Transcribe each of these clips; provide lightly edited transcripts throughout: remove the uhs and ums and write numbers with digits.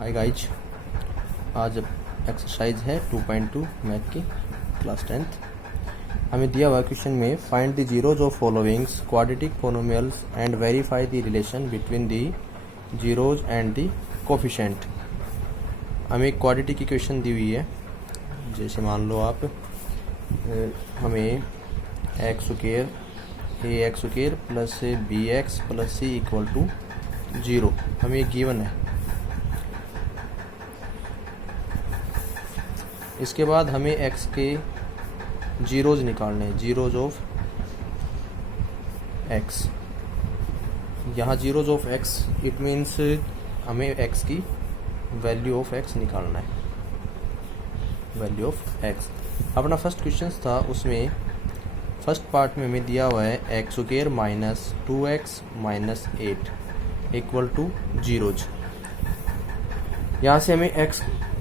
Hi guys, आज exercise है 2.2 math की क्लास 10th। हमें दिया हुआ क्वेश्चन में find the zeros of followings quadratic polynomials and verify the relation between the zeros and the coefficient. हमें एक क्वाड्रेटिक इक्वेशन दी हुई है। जैसे मान लो आप हमें x square a x square plus b x plus c equal to 0 हमें एक गिवन है। इसके बाद हमें x के जीरोज निकालने हैं, जीरोज ऑफ x। यहाँ zeros of x it means हमें x की वैल्यू ऑफ x निकालना है, वैल्यू ऑफ x। अपना फर्स्ट क्वेश्चन था, उसमें फर्स्ट पार्ट में हमें दिया हुआ है x square minus 2x minus 8 equal two zeros. यहाँ से हमें x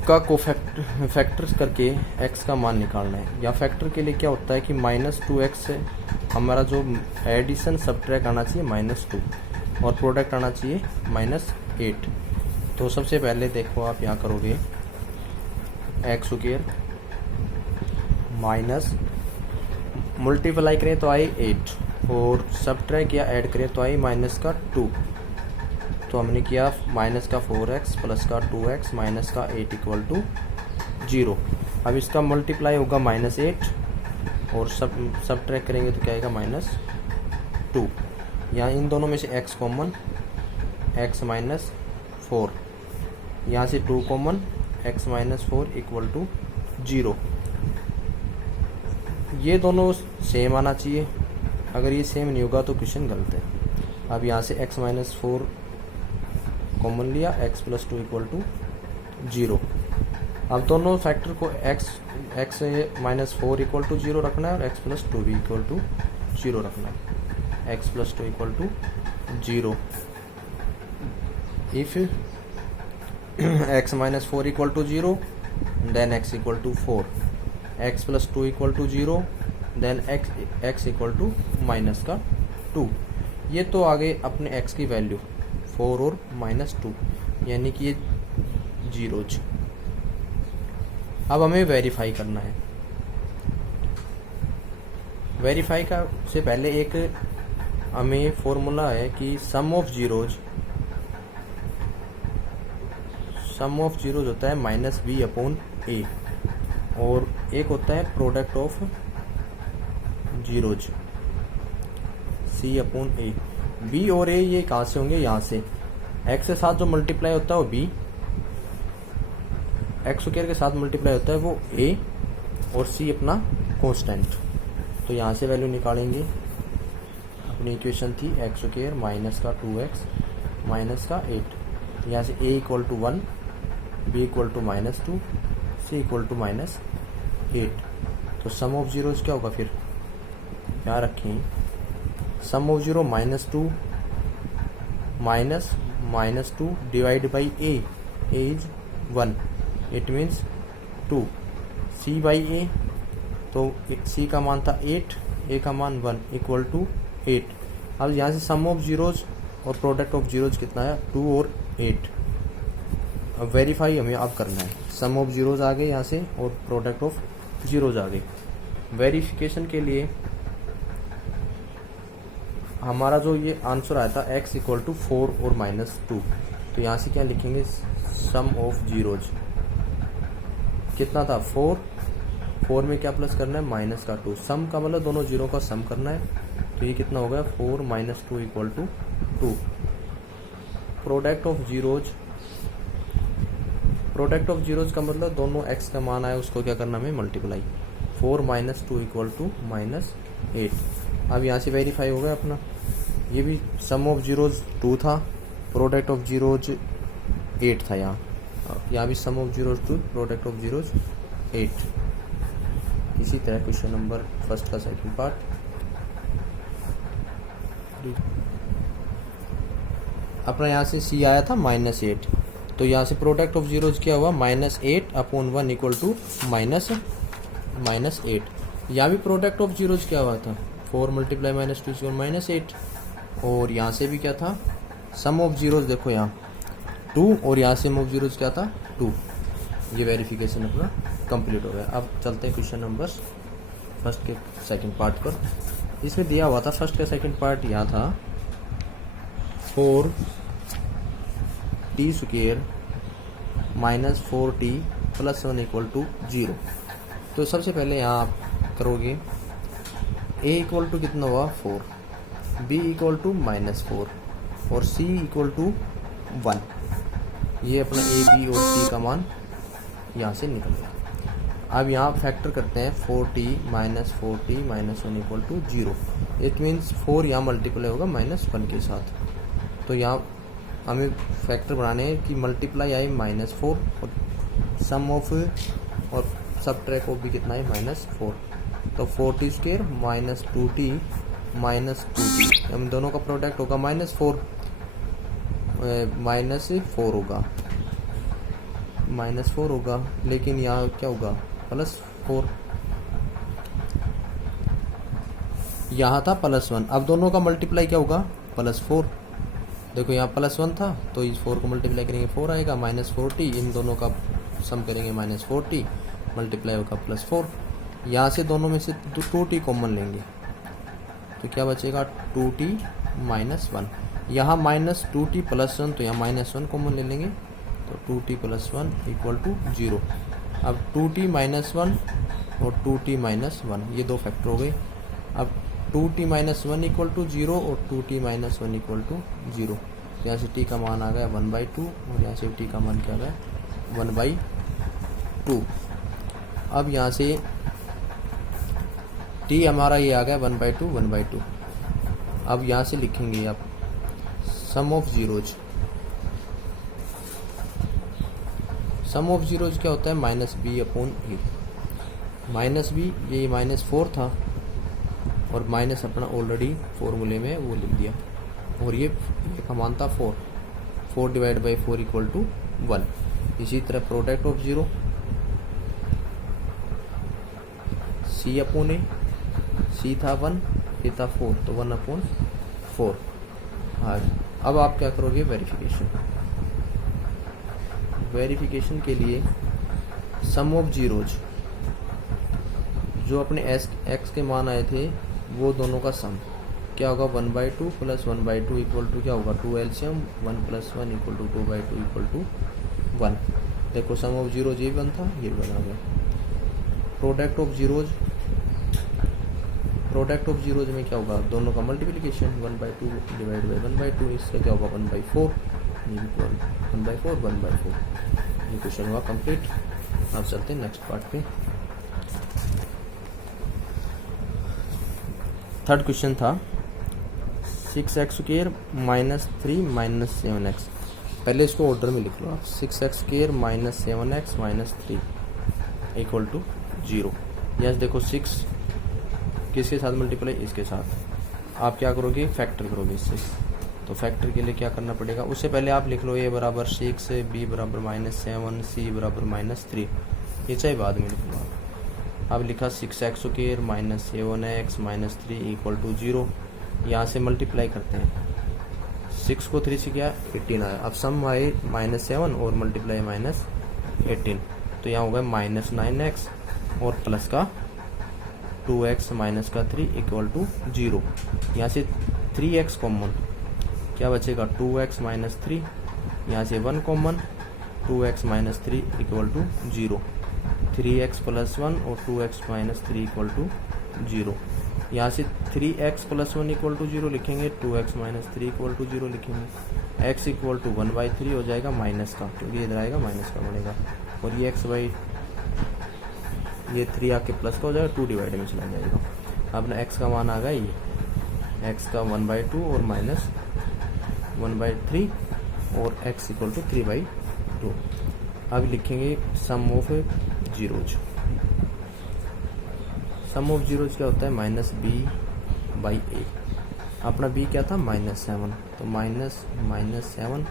का फैक्टर्स करके x का मान निकालना है। या फैक्टर के लिए क्या होता है कि -2x से हमारा जो एडिशन सब्ट्रैक्ट आना चाहिए -2 और प्रोडक्ट आना चाहिए -8। तो सबसे पहले देखो आप यहाँ करोगे एक्स स्क्वायर माइनस मल्टीप्लाई करें तो आई 8 और सब्ट्रैक्ट या ऐड करें तो आई -2। तो हमने किया -4x प्लस का 2x माइनस का 8 इक्वल टू 0। अब इसका मल्टीप्लाई होगा -8 और सब ट्रैक करेंगे तो क्या आएगा -2। यहाँ इन दोनों में से x कॉमन, x -4, यहाँ से 2 कॉमन, x -4 इक्वल टू 0। ये दोनों सेम आना चाहिए। अगर ये सेम नहीं होगा तो क्वेश्चन गलत है। अब यहाँ से x -4 कॉमन लिया, x प्लस 2 इक्वल टू 0। अब दोनों फैक्टर को x -4 इक्वल टू 0 रखना है और x प्लस 2 भी इक्वल टू 0 रखना है। x plus 2 equal to 0। If x -4 equal to 0 then x equal to 4, x plus 2 equal to 0 then x equal to -2। ये तो आगे अपने x की वैल्यू 4 और -2 यानी कि ये जीरोज। अब हमें वेरीफाई करना है। वेरीफाई का से पहले एक हमें फॉर्मूला है कि सम ऑफ जीरोज होता है -b/a और एक होता है product of zeros c/a। b और a ये कहाँ से होंगे? यहाँ से x के साथ जो मल्टीप्लाई होता है वो b, एक्स स्क्वायर के साथ मल्टीप्लाई होता है वो a और c अपना कांस्टेंट। तो यहाँ से वैल्यू निकालेंगे। अपनी इक्वेशन थी एक्स स्क्वायर माइनस का 2x माइनस का 8। यहाँ से a equal to 1, b equal to -2, c equal to -8। तो सम ऑफ जीरोज क्या होगा फिर? यहाँ रखें sum of zero -2 minus -2 divide by a is 1, it means 2। c by a, तो c का मान था 8, a का मान 1 इक्वल टू 8। अब यहाँ से सम ऑफ जीरोज और प्रोडक्ट ऑफ जीरोज कितना है? 2 और 8। अब वेरीफाई हमें अब करना है। सम ऑफ जीरोज आ गए यहाँ से और प्रोडक्ट ऑफ जीरोज आ गए। वेरिफिकेशन के लिए हमारा जो ये आंसर आया था x इक्वल टू 4 और -2, तो यहाँ से क्या लिखेंगे? सम ऑफ जीरोज कितना था? 4 में क्या प्लस करना है? -2। सम का मतलब दोनों जीरो का सम करना है। तो ये कितना हो गया? 4 - 2 equal to 2। Product of zeros का मतलब दोनों x का मान आया उसको क्या करना है? मल्टीप्लाई। 4 - 2 equal to -8। अब यहाँ से वेरीफाई हो गया अपना। ये भी सम ऑफ जीरोज 2 था, प्रोडक्ट ऑफ जीरोज 8 था। यहाँ भी sum of zeros 2, product of zeros 8। इसी तरह क्वेश्चन नंबर फर्स्ट का सेकंड पार्ट। अपना यहाँ से c आया था -8, तो यहाँ से प्रोडक्ट ऑफ जीरोज क्या हुआ? -8/1 इक्वल टू -8। यहाँ भी प्रोडक्ट ऑफ जीरोज क्या हुआ था? 4 मल्टीप्लाई -2 -8। और यहाँ से भी क्या था? सम ऑफ जीरोज देखो यहाँ 2 और यहाँ से मूव जीरोज क्या था 2। ये वेरिफिकेशन अपना कंप्लीट हो गया। अब चलते हैं क्वेश्चन नंबर फर्स्ट के सेकंड पार्ट पर। इसमें दिया हुआ था फर्स्ट का सेकंड पार्ट यहाँ था 4t square minus 4t plus 1 equal to 0। तो सबसे पहले यहाँ आप करोगे a इक्वल टू कितना हुआ 4, b इक्वल टू -4 और c इक्वल टू 1। ये अपना a b और c का मान यहाँ से निकल गया। अब यहाँ फैक्टर करते हैं 4t minus 1 equal to 0। It means 4 यहाँ मल्टीप्लाई होगा -1 के साथ। तो यहाँ हमें फैक्टर बनाने हैं कि मल्टीप्लाई आए -4 और सम ऑफ और सब ट्रैक ऑफ भी कितना है -4। तो 4t square minus 2t minus 2t, हम दोनों का प्रोडक्ट होगा -4 होगा, लेकिन यहाँ क्या होगा +4। यहाँ था +1, अब दोनों का मल्टीप्लाई क्या होगा +4। देखो यहाँ +1 था तो इस 4 को मल्टीप्लाई करेंगे 4 आएगा, -4t, इन दोनों का सम करेंगे -4t, मल्टीप्लाई होगा +4। यहाँ से दोनों में से 2t कॉमन लेंगे तो क्या बचेगा 2t माइनस 1। यहाँ -2t + 1 तो यहाँ -1 कॉमन ले लेंगे तो 2t + 1 इक्वल टू 0। अब 2t माइनस 1 और 2t माइनस 1 ये दो फैक्टर हो गए। अब 2t माइनस 1 इक्वल टू 0 और 2t माइनस 1 इक्वल टू 0। तो यहाँ से t का मान आ गया 1/2 और यहाँ से t का मान क्या आ गया 1/2। अब यहाँ से t हमारा ये आ गया 1/2। अब यहाँ से लिखेंगे आप sum of zeros. Sum of zeros क्या होता है -b/a। -b ये -4 था और माइनस अपना ऑलरेडी फॉर्मूले में वो लिख दिया और ये का मान था 4 डिवाइड बाई 4 इक्वल टू 1। इसी तरह product of zero c/a, c था 1, ये था 4 तो 1/4। हाँ, अब आप क्या करोगे वेरिफिकेशन के लिए सम ऑफ जीरोज जो अपने x के मान आए थे वो दोनों का सम क्या होगा 1/2 + 1/2 इक्वल टू क्या होगा 2 LCM 1 + 1 equal to 2/2 equal to 1। देखो सम ऑफ जीरोज ये बन था ये बना गया। प्रोडक्ट ऑफ जीरोज में क्या होगा दोनों का मल्टीप्लिकेशन 1/2 डिवाइड बाई 1/2, इससे क्या होगा 1/4 1/4। ये क्वेश्चन हुआ कंप्लीट। अब चलते हैं नेक्स्ट पार्ट पे। थर्ड क्वेश्चन था 6x² -3 -7x। पहले इसको ऑर्डर में लिख लो आप 6x² -7x -3 equal to 0। Yes देखो 6 किसके साथ मल्टीप्लाई इसके साथ। आप क्या करोगे फैक्टर करोगे इससे। तो फैक्टर के लिए क्या करना पड़ेगा उससे पहले आप लिख लो a बराबर 6 b बराबर -7 c बराबर -3। ये चाहे बाद में लिख लो अब लिखा 6x² -7x -3 इक्वल टू 0। यहाँ से मल्टीप्लाई करते हैं 6 को 3 से क्या 18 आया। अब सम आए -7 और मल्टीप्लाई -18 तो यहाँ होगा -9x और प्लस का 2x माइनस का 3 इक्वल टू 0। यहाँ से 3x कॉमन क्या बचेगा 2x माइनस 3, यहाँ से 1 common 2x minus 3 equal to 0। 3x + 1 और 2x माइनस 3 इक्वल टू 0। यहाँ से 3x + 1 इक्वल टू 0 लिखेंगे, 2x माइनस 3 इक्वल टू 0 लिखेंगे। x इक्वल टू 1/3 हो जाएगा माइनस का, क्योंकि इधर आएगा माइनस का बनेगा। और ये ये 3 आके प्लस का हो जाएगा, 2 डिवाइड में चला जाएगा। अपना x का मान आ गया ये x का 1/2 और माइनस 1/3 और x इक्वल टू 3/2। अब लिखेंगे sum of zeros. Sum of zeros क्या होता है -b/a। अपना b क्या था -7 तो -7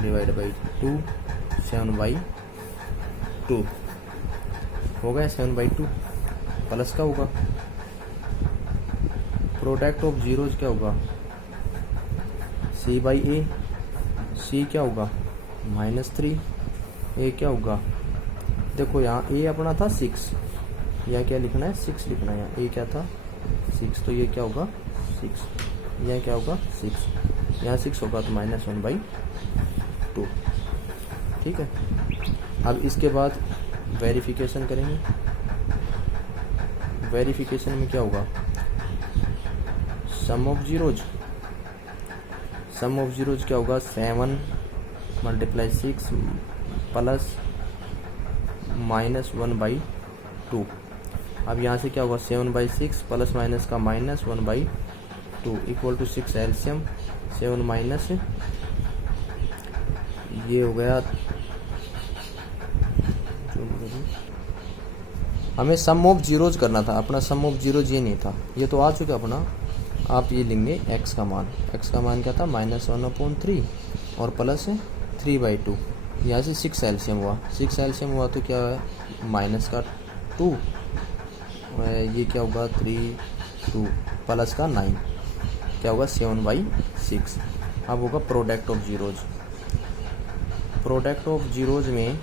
डिवाइड बाई 2 7/2 हो गया। 7/2 प्लस का होगा प्रोडक्ट ऑफ जीरोज क्या होगा c/a। c क्या होगा -3, ये क्या होगा, देखो यहाँ ए अपना था 6, यहाँ क्या लिखना है 6 लिखना है, यहाँ ए क्या था 6, तो ये क्या होगा 6, यहाँ क्या होगा 6, यहाँ 6 होगा तो -1/2। ठीक है, अब इसके बाद वेरिफिकेशन करेंगे। वेरिफिकेशन में क्या होगा, सम ऑफ जीरोज क्या होगा 7 × 6 प्लस -1/2। अब यहाँ से क्या होगा 7/6 प्लस माइनस का -1/2 इक्वल टू 6 एलसीएम 7 माइनस ये हो गया, हमें सम ऑफ जीरोज करना था, अपना सम ऑफ जीरोज ये नहीं था, ये तो आ चुका अपना। आप ये लेंगे x का मान क्या था -1/3 और प्लस 3/2, यहाँ से 6 एलसीएम हुआ तो क्या है माइनस का 2, ये क्या होगा 3 2 प्लस का 9, क्या होगा 7/6। अब होगा प्रोडक्ट ऑफ जीरोज में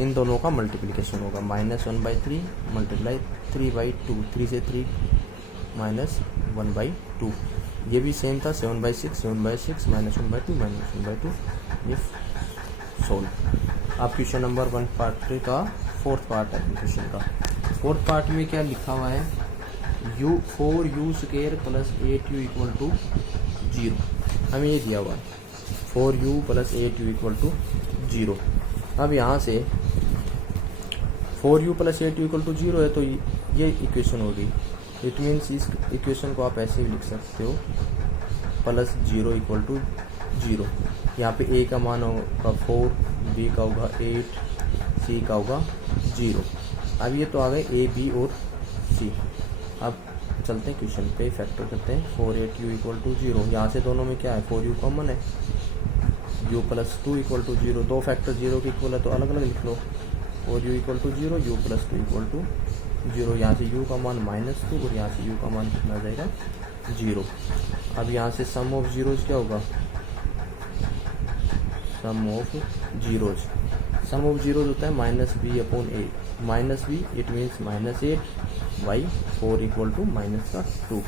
इन दोनों का मल्टीप्लिकेशन होगा, -1/3 मल्टीप्लाई 3/2, 3 से 3 -1/2, ये भी सेम था 7/6 -1/2 ये सोल्व। अब क्वेश्चन नंबर 1 पार्ट का फोर्थ पार्ट है क्वेश्चन का। फोर्थ पार्ट में क्या लिखा हुआ है, 4u² plus 8u equal to 0, हमें ये दिया हुआ है 4u plus 8u equal to 0। अब यहाँ से 4u plus 8u equal to 0 है तो ये इक्वेशन होगी, इट मीन्स इस इक्वेशन को आप ऐसे भी लिख सकते हो प्लस 0 इक्वल टू 0। यहाँ पे a का मान होगा 4, b का होगा 8, c का होगा 0। अब ये तो आ गए a, b और c। अब चलते हैं क्वेश्चन पे, फैक्टर करते हैं 4 8u इक्वल टू 0। यहाँ से दोनों में क्या है 4u कॉमन है, u प्लस 2 इक्वल टू 0, दो फैक्टर 0 के इक्वल है तो अलग अलग लिख लो, 4u equal to 0, u plus 2 equal to 0। यहाँ से u का मान -2 और यहाँ से u का मान कितना आ जाएगा 0। अब यहाँ से सम ऑफ जीरोज क्या होगा, सम ऑफ जीरोज होता है -b/8, -b it means -8/4 equal to -2।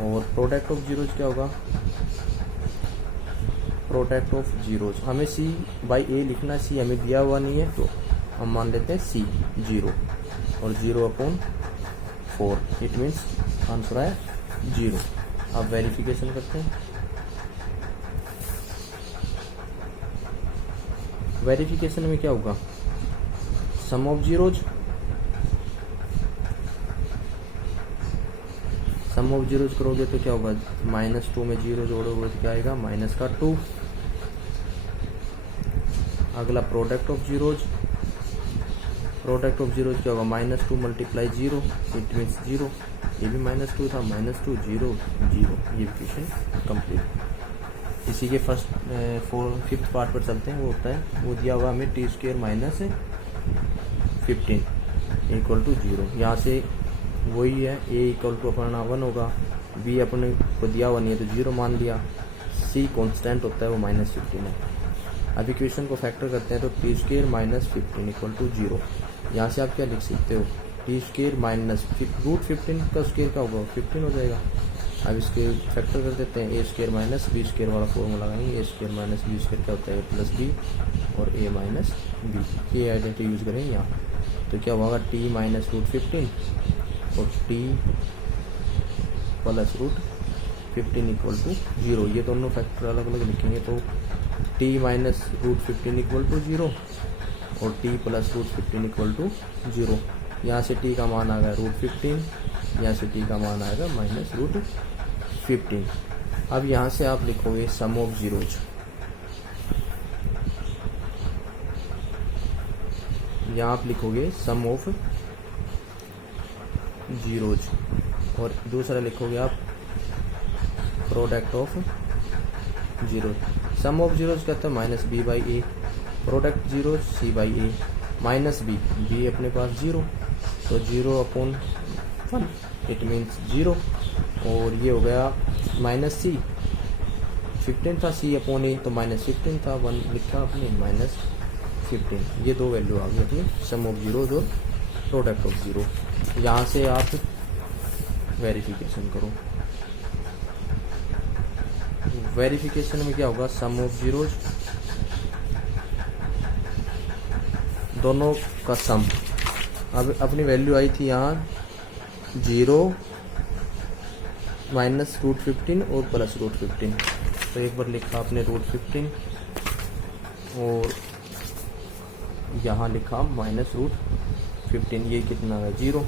और प्रोडक्ट ऑफ जीरोज क्या होगा, प्रोडक्ट ऑफ जीरोज हमें c/a लिखना है, c हमें दिया हुआ नहीं है तो हम मान लेते हैं c 0 और 0/4 इट मीन्स आंसर है 0। अब वेरिफिकेशन करते हैं। वेरिफिकेशन में क्या होगा, सम ऑफ जीरोज करोगे तो क्या होगा, -2 में 0 जोड़ोगे तो क्या आएगा -2। अगला प्रोडक्ट ऑफ जीरोज क्या होगा -2 मल्टीप्लाई 0 इट मीन्स 0, ये भी -2 था, -2 0 0, ये क्वेश्चन कंप्लीट। इसी के फिफ्थ पार्ट पर चलते हैं, वो होता है वो दिया हुआ हमें t² - 15 इक्वल टू 0। यहाँ से वही है a इक्वल टू अपना 1 होगा, b अपने को दिया हुआ नहीं है तो 0 मान लिया, c कांस्टेंट होता है वो -15 है। अब इक्वेशन को फैक्टर करते हैं तो t² - 15 इक्वल टू 0। यहाँ से आप क्या लिख सकते हो, t² - √15 का स्क्वायर क्या होगा 15 हो जाएगा। अब इसके फैक्टर कर देते हैं, a² - b² वाला फॉर्मूला लगाएंगे, a² - b² क्या होता है +b और a - b, ये आइडेंटिटी यूज करेंगे यहाँ। तो क्या होगा t - √15 और t प्लस √15 इक्वल टू 0, ये दोनों फैक्टर अलग अलग लिखेंगे तो t - √15 इक्वल टू 0 और t प्लस √15 इक्वल टू 0। यहाँ से t का मान आ गया √15, यहाँ से t का मान आएगा -√15। अब यहाँ से आप लिखोगे सम ऑफ जीरोज, यहाँ आप लिखोगे सम ऑफ जीरोज और दूसरा लिखोगे आप product of zeros. Sum of zeros कहते हैं -b/a, product zeros c/a, -b अपने पास 0 तो 0/1 इट मीन्स 0 और ये हो गया -c 15 था, सी अपॉन ए तो -15 था, 1 लिखा आपने -15। ये दो वैल्यू आ गई अपनी सम ऑफ जीरोज और प्रोडक्ट ऑफ जीरो। यहाँ से आप वेरिफिकेशन करो। वेरिफिकेशन में क्या होगा, सम ऑफ जीरोज दोनों का सम। अब अपनी वैल्यू आई थी यहाँ 0 -√15 और +√15। तो एक बार लिखा आपने √15 और यहाँ लिखा -√15। ये कितना है 0।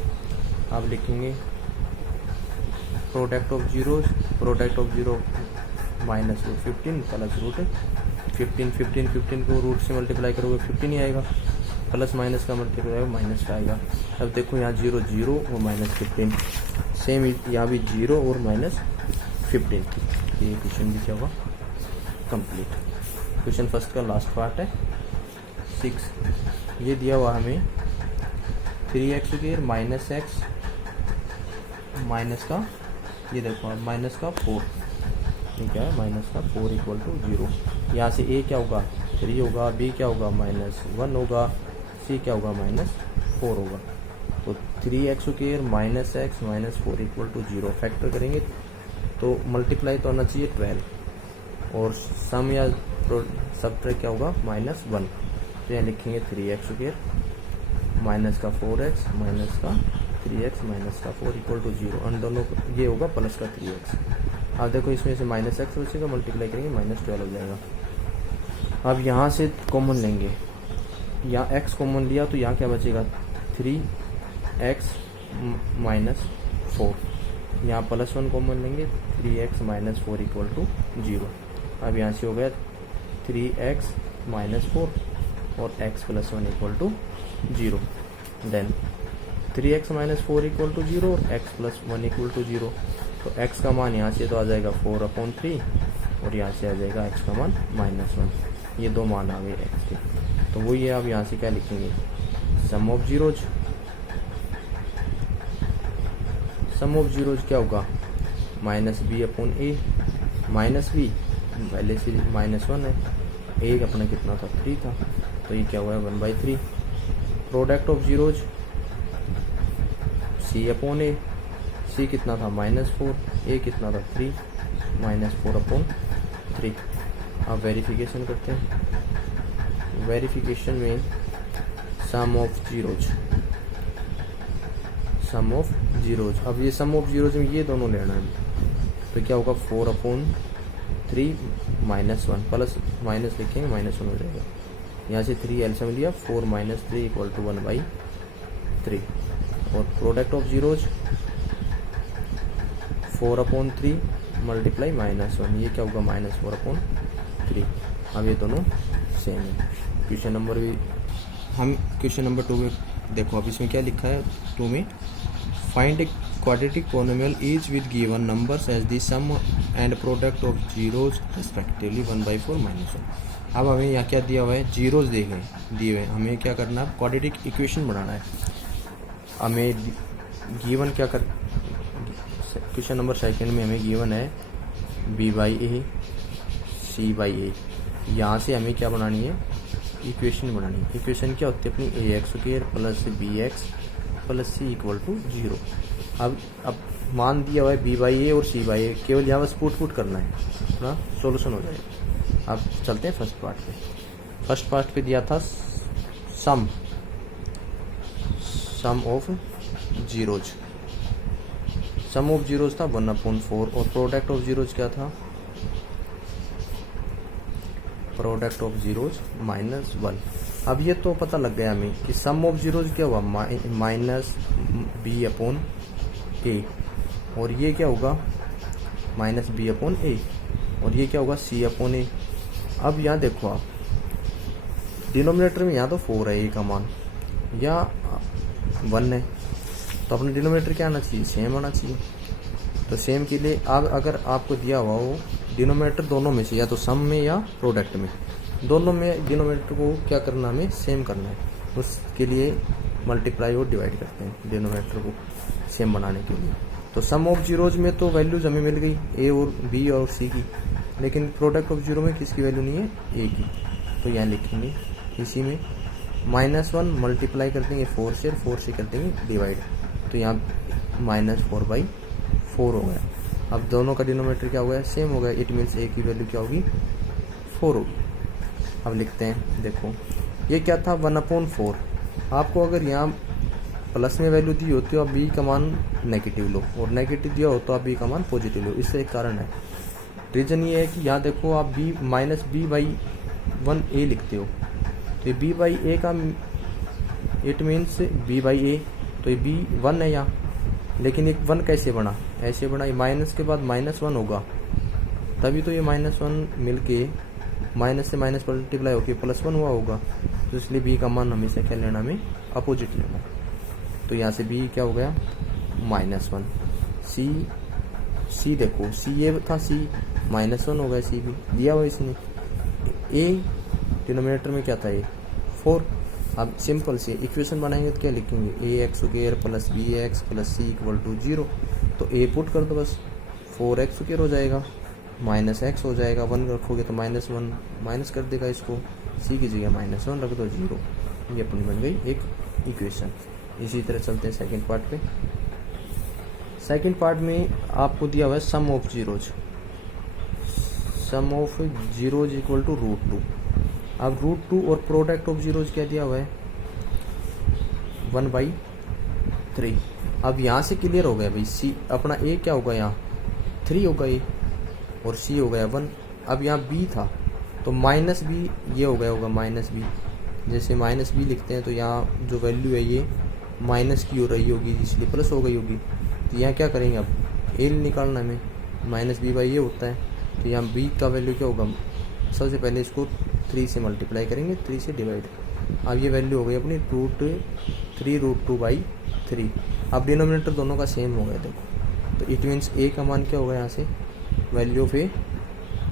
आप लिखेंगे product of zeros, product of zero -√15 +√15। 15 को रूट से मल्टीप्लाई करोगे 15 ही आएगा, प्लस माइनस का मल्टीप्लाई होगा माइनस का आएगा। अब देखो यहाँ 0 0 और -15, सेम यहाँ भी 0 और -15। ये क्वेश्चन भी क्या होगा कंप्लीट। क्वेश्चन फर्स्ट का लास्ट पार्ट है 6। ये दिया हुआ हमें 3x² -x माइनस का, ये देखो अब माइनस का 4, ये क्या है -4 = 0। यहाँ से a क्या होगा 3 होगा, b क्या होगा -1 होगा, c क्या होगा -4 होगा। तो 3x² -x -4 = 0 फैक्टर करेंगे तो मल्टीप्लाई तो आना चाहिए 12 और सम या सबट्रैक्ट क्या होगा -1। तो यहाँ लिखेंगे 3x² माइनस का 4x माइनस का 3x माइनस का 4 = 0 और दोनों ये होगा प्लस का 3x। अब देखो इसमें से -x बचेगा, मल्टीप्लाई करेंगे -12 हो जाएगा। अब यहाँ से कॉमन लेंगे, यहाँ x कॉमन लिया तो यहाँ क्या बचेगा 3x -4। यहाँ +1 कॉमन लेंगे 3x -4 = 0। अब यहाँ से हो गया 3x -4 और x + 1 = 0। देन 3x -4 = 0 और x + 1 = 0। तो x का मान यहाँ से तो आ जाएगा 4/3 और यहाँ से आ जाएगा x का मान -1। ये दो मान आ गए x के। तो वो ये आप यहाँ से क्या लिखेंगे sum of zeros. Sum of zeros क्या होगा -b/a -b पहले से -1 है, a अपना कितना था 3 था, तो ये क्या हुआ 1/3। Product of zeros c/a, c कितना था -4, a कितना था 3 -4/3। अब वेरिफिकेशन करते हैं। वेरिफिकेशन में sum of zeros, sum of zeros. अब ये सम ऑफ जीरोज में ये दोनों लेना है तो क्या होगा 4/3 -1 प्लस माइनस लिखेंगे -1 हो जाएगा। यहाँ से 3 एलसीएम लिया 4 - 3 = 1/3। और प्रोडक्ट ऑफ जीरोज 4/3 मल्टीप्लाई -1, ये क्या होगा -4/3। अब ये दोनों सेम है। क्वेश्चन नंबर भी हम क्वेश्चन नंबर 2 में देखो, अब इसमें क्या लिखा है 2 में, find a quadratic polynomial each with given numbers as the sum and product of zeros respectively 1/4 -1। अब हमें यहाँ क्या दिया हुआ है जीरोज दिए हुए हैं, हमें क्या करना है क्वाड्रेटिक इक्वेशन बनाना है। हमें गिवन क्या कर, क्वेश्चन नंबर 2 में हमें गिवन है b/a c/a। यहाँ से हमें क्या बनानी है इक्वेशन बनानी है। इक्वेशन क्या होती है अपनी ax² + bx + c = 0। अब मान दिया हुआ है b/a और c/a, केवल यहाँ बस पुट करना है, अपना सॉल्यूशन हो जाएगा। अब चलते हैं फर्स्ट पार्ट पे। फर्स्ट पार्ट पे दिया था sum of zeros. Sum of zeros था 1/4 और प्रोडक्ट ऑफ जीरोज क्या था प्रोडक्ट ऑफ जीरोज -1। अब ये तो पता लग गया हमें कि सम ऑफ जीरोज क्या हुआ -b/a और ये क्या होगा -b/a और ये क्या होगा c/a। अब यहाँ देखो आप डिनोमिनेटर में यहाँ तो 4 है a का मान, या 1 है, तो अपने डिनोमिनेटर क्या आना चाहिए सेम आना चाहिए। तो सेम के लिए अब अगर आपको दिया हुआ हो डिनोमिनेटर दोनों में से, या तो सम में या प्रोडक्ट में, दोनों में डिनोमिनेटर को क्या करना हमें सेम करना है। उसके लिए मल्टीप्लाई और डिवाइड करते हैं डिनोमिनेटर को सेम बनाने के लिए। तो सम ऑफ जीरोज में तो वैल्यूज हमें मिल गई a और b और c की, लेकिन प्रोडक्ट ऑफ जीरो में किसकी वैल्यू नहीं है, ए की, तो यहाँ लिखेंगे इसी में -1 मल्टीप्लाई कर देंगे 4 से, और 4 से कर देंगे डिवाइड, तो यहाँ -4/4 हो गया। अब दोनों का डिनोमिनेटर क्या हो गया, सेम हो गया, इट मीन्स ए की वैल्यू क्या होगी, 4 होगी। अब लिखते हैं, देखो ये क्या था 1/4। आपको अगर यहाँ प्लस में वैल्यू दी होती हो आप बी का मान नेगेटिव लो, और नेगेटिव दिया हो तो आप बी का मान पॉजिटिव लो। इससे एक कारण है, रीज़न ये है कि यहाँ देखो आप -b/1 a लिखते हो, तो ये b/a का इट मीन्स b/a, तो ये b 1 है यहाँ, लेकिन एक 1 कैसे बना, ऐसे बना, ये माइनस के बाद -1 होगा, तभी तो ये -1 मिलके माइनस से माइनस मल्टीप्लाई होकर +1 हुआ होगा, तो इसलिए b का मान हमेशा क्या लेना, हमें अपोजिट लेना। तो यहाँ से b क्या हो गया -1, c देखो c ये था, c -1 हो गया, c भी दिया हुआ इसने, a डिनोमिनेटर में क्या था, a 4। अब सिंपल से इक्वेशन बनाएंगे तो क्या लिखेंगे, ax² + bx + c = 0, तो a पुट कर दो बस, 4x² हो जाएगा, -x हो जाएगा, 1 रखोगे तो -1 माइनस कर देगा इसको, c की जगह -1 रख दो 0, ये अपनी बन गई एक इक्वेशन। इसी तरह चलते हैं सेकंड पार्ट पे। सेकंड पार्ट में आपको दिया हुआ है sum of zeros, sum of zeros equal to √2। अब √2 और प्रोडक्ट ऑफ जीरोज क्या दिया हुआ है, 1/3। अब यहाँ से क्लियर हो गया भाई, c अपना a क्या होगा, यहाँ 3 होगा a, और c हो गया 1। अब यहाँ b था तो -b ये हो गया होगा -b, जैसे -b लिखते हैं तो यहाँ जो वैल्यू है ये माइनस की हो रही होगी, इसलिए प्लस हो गई होगी, तो यहाँ क्या करेंगे, अब a निकालना हमें, -b/a होता है, तो यहाँ b का वैल्यू क्या होगा, सबसे पहले इसको 3 से मल्टीप्लाई करेंगे, 3 से डिवाइड, अब ये वैल्यू हो गई अपनी √3 अब डिनोमिनेटर दोनों का सेम हो गया देखो, तो इट मीन्स a का मान क्या होगा, यहाँ से वैल्यू ऑफ a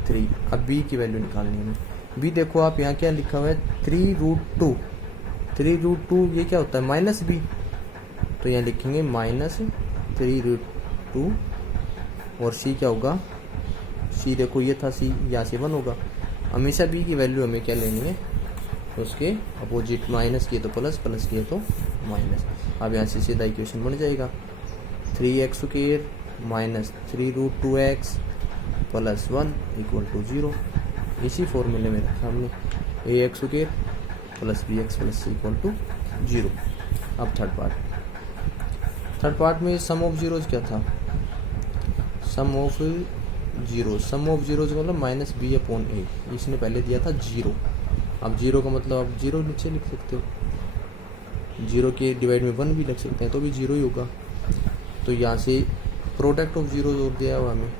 3। अब b की वैल्यू निकालनी है हमें, b देखो आप यहाँ क्या लिखा हुआ है 3√2, 3√2 ये क्या होता है -b, तो यहाँ लिखेंगे -3√2, और c क्या होगा, c देखो ये था c, यहाँ से 1 होगा। हमेशा b की वैल्यू हमें क्या लेनी है, उसके अपोजिट, माइनस किए तो प्लस, प्लस किए तो माइनस। अब यहाँ से सीधा इक्वेशन बन जाएगा 3x² -3√2x + 1 = 0। इसी फॉर्मूले में रखा हमने, ax² + bx + c = 0। अब थर्ड पार्ट में सम ऑफ जीरोज क्या था, सम ऑफ जीरोज मतलब -b/a, इसने पहले दिया था 0। अब 0 का मतलब आप 0 नीचे लिख सकते हो, 0 के डिवाइड में 1 भी लिख सकते हैं तो भी 0 ही होगा। तो यहाँ से प्रोडक्ट ऑफ जीरोज और दिया हुआ हमें